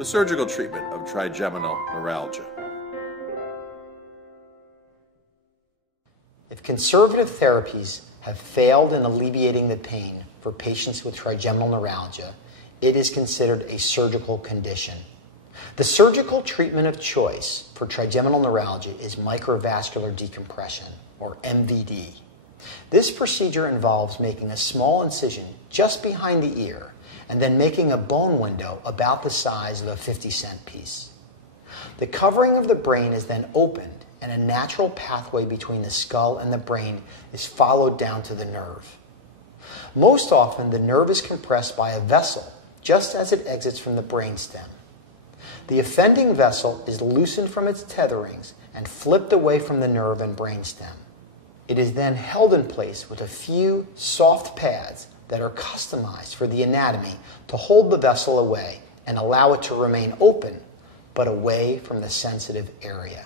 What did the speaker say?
the surgical treatment of trigeminal neuralgia. If conservative therapies have failed in alleviating the pain for patients with trigeminal neuralgia, it is considered a surgical condition. The surgical treatment of choice for trigeminal neuralgia is microvascular decompression, or MVD. This procedure involves making a small incision just behind the ear and then making a bone window about the size of a 50-cent piece. The covering of the brain is then opened, and a natural pathway between the skull and the brain is followed down to the nerve. Most often, the nerve is compressed by a vessel just as it exits from the brainstem. The offending vessel is loosened from its tetherings and flipped away from the nerve and brainstem. It is then held in place with a few soft pads that are customized for the anatomy to hold the vessel away and allow it to remain open, but away from the sensitive area.